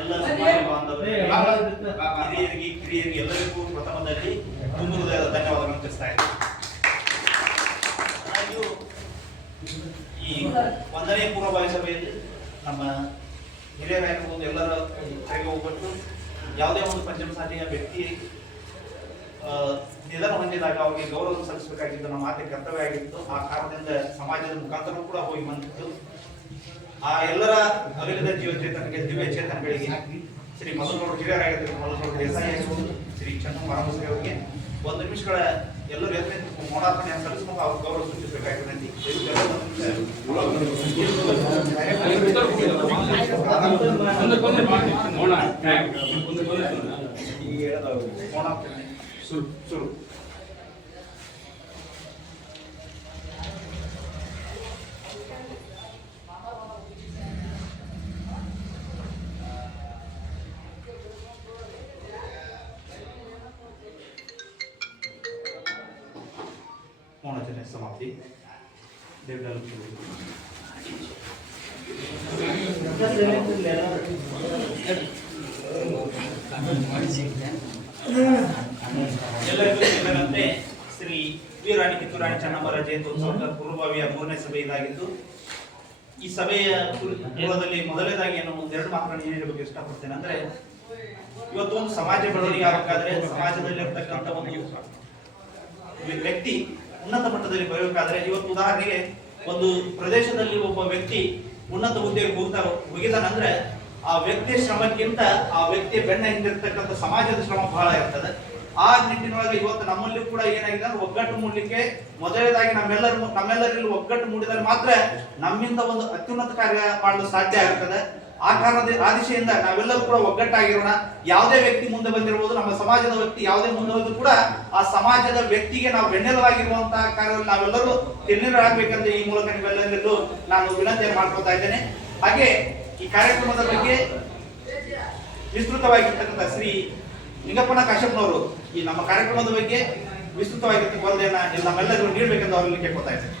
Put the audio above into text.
ಎಲ್ಲ ಸಮಾಜ ಬಾಂಧವರಿಗೆ ಹಿರಿಯರಿಗೆ ಕಿರಿಯರಿಗೆ ಎಲ್ಲರಿಗೂ ಪ್ರಥಮದಲ್ಲಿ ತುಂಬ ಹೃದಯದ ಧನ್ಯವಾದಗಳನ್ನು ತಿಳಿಸ್ತಾ ಇದ್ದೀನಿ. ಆದಾಗ್ಯೂ ಈ ಒಂದನೇ ಪೂರ್ವಭಾವಿ ಸಭೆಯಲ್ಲಿ ನಮ್ಮ ಹಿರಿಯರಾಗಿರ್ಬೋದು ಎಲ್ಲರ ಕರೆಗೆ ಹೋಗ್ಬಿಟ್ಟು ಯಾವುದೇ ಒಂದು ಪಂಚಮ ಸಾಲಿಯ ವ್ಯಕ್ತಿ ಆ, ನಿಧನ ಹೊಂದಿದಾಗ ಅವರಿಗೆ ಗೌರವ ಸಲ್ಲಿಸಬೇಕಾಗಿತ್ತು ನಮ್ಮ ಮಾತೆ ಕರ್ತವ್ಯ ಆಗಿತ್ತು ಆ ಕಾರಣದಿಂದ ಸಮಾಜದ ಮುಖಾಂತರ ಕೂಡ ಹೋಗಿ ಬಂದಿತ್ತು ಆ ಎಲ್ಲರ ಅಗಲಿದ ಜೀವ ಚೇತನಕ್ಕೆ ದಿವ್ಯ ಚೇತನಗಳಿಗೆ ಶ್ರೀ ಮಧುಗೌಡ ಹಿರಿಯರಾಗಿದ್ದರು ಮಧುಗೌಡ ದೇಸಾಯಿ ಆಗಿರ್ಬೋದು ಶ್ರೀ ಚನ್ನು ಮರಮುಸ್ರಿ ಅವರಿಗೆ ಒಂದು ನಿಮಿಷಗಳ ಎಲ್ಲರೂ ಎದ್ದು ಮೋಡಾರ್ಪಣೆ ಸಲ್ಲಿಸ್ಕೊಂಡು ಅವ್ರ ಗೌರವ ಸೂಚಿಸಬೇಕಾಗಿದೆ ದಯವಿಟ್ಟು ಸಮಾಪ್ತಿ. ಎಲ್ಲರಿಗೂ ಶ್ರೀ ವೀರಾಣಿ ಕಿತ್ತೂರಾಣಿ ಚೆನ್ನಮ್ಮರ ಜಯಂತ್ಯೋತ್ಸವದ ಪೂರ್ವಭಾವಿಯ ಮೂರನೇ ಸಭೆ ಇದಾಗಿದ್ದು, ಈ ಸಭೆಯ ಪೂರ್ವದಲ್ಲಿ ಮೊದಲನೇದಾಗಿ ಏನು ಒಂದೆರಡು ಮಾತುಗಳನ್ನು ಏನು ಹೇಳಬೇಕು ಇಷ್ಟಪಡ್ತೇನೆ. ಅಂದ್ರೆ ಇವತ್ತು ಒಂದು ಸಮಾಜ ಬೆಳವಣಿಗೆ ಆಗಬೇಕಾದ್ರೆ ಸಮಾಜದಲ್ಲಿರ್ತಕ್ಕಂಥ ಒಂದು ವ್ಯ- ವ್ಯಕ್ತಿ ಉನ್ನತ ಮಟ್ಟದಲ್ಲಿ ಬರಬೇಕಾದ್ರೆ ಇವತ್ತು ಉದಾಹರಣೆಗೆ ಒಂದು ಪ್ರದೇಶದಲ್ಲಿ ಒಬ್ಬ ವ್ಯಕ್ತಿ ಉನ್ನತ ಹುದ್ದೆಗೆ ಹೋಗ್ತಾ ಹೋಗಿದಾನಂದ್ರೆ ಆ ವ್ಯಕ್ತಿಯ ಶ್ರಮಕ್ಕಿಂತ ಆ ವ್ಯಕ್ತಿಯ ಬೆನ್ನ ಹಿಂದಿರ್ತಕ್ಕಂಥ ಸಮಾಜದ ಶ್ರಮ ಬಹಳ ಇರ್ತದೆ. ಆ ನಿಟ್ಟಿನೊಳಗೆ ಇವತ್ತು ನಮ್ಮಲ್ಲಿ ಕೂಡ ಏನಾಗಿದೆ ಅಂದ್ರೆ ಒಗ್ಗಟ್ಟು ಮೂಡಲಿಕ್ಕೆ ಮೊದಲನೇದಾಗಿ ನಮ್ಮೆಲ್ಲರೂ ನಮ್ಮೆಲ್ಲರಲ್ಲಿ ಒಗ್ಗಟ್ಟು ಮೂಡಿದರೆ ಮಾತ್ರ ನಮ್ಮಿಂದ ಒಂದು ಅತ್ಯುನ್ನತ ಕಾರ್ಯ ಮಾಡಲು ಸಾಧ್ಯ ಆಗುತ್ತದೆ ಆ ಕಾರಣದ ಆ ದಿಶೆಯಿಂದ ನಾವೆಲ್ಲರೂ ಕೂಡ ಒಗ್ಗಟ್ಟಾಗಿರೋಣ. ಯಾವುದೇ ವ್ಯಕ್ತಿ ಮುಂದೆ ಬಂದಿರಬಹುದು ನಮ್ಮ ಸಮಾಜದ ವ್ಯಕ್ತಿ ಯಾವುದೇ ಮುಂದೆ ಹೋದ್ರು ಕೂಡ ಆ ಸಮಾಜದ ವ್ಯಕ್ತಿಗೆ ನಾವು ಬೆನ್ನೆಲುಬಾಗಿರುವಂತಹ ಕಾರ್ಯದಲ್ಲಿ ನಾವೆಲ್ಲರೂ ತೆನ್ನೀರಾಗಬೇಕಂತ ಈ ಮೂಲಕ ನೀವೆಲ್ಲರಿಗೂ ನಾನು ವಿನಂತಿಯನ್ನು ಮಾಡ್ಕೊತಾ ಇದ್ದೇನೆ. ಹಾಗೆ ಈ ಕಾರ್ಯಕ್ರಮದ ಬಗ್ಗೆ ವಿಸ್ತೃತವಾಗಿರ್ತಕ್ಕಂಥ ಶ್ರೀ ನಿಂಗಪ್ಪನ ಕಾಶಪ್ಪನವರು ಈ ನಮ್ಮ ಕಾರ್ಯಕ್ರಮದ ಬಗ್ಗೆ ವಿಸ್ತೃತವಾಗಿರ್ತಕ್ಕ ವರದಿಯನ್ನು ನಮ್ಮೆಲ್ಲರಿಗೂ ನೀಡಬೇಕೆಂದು ಅವರಲ್ಲಿ ಕೇಳ್ಕೊತಾ ಇದ್ದೇನೆ.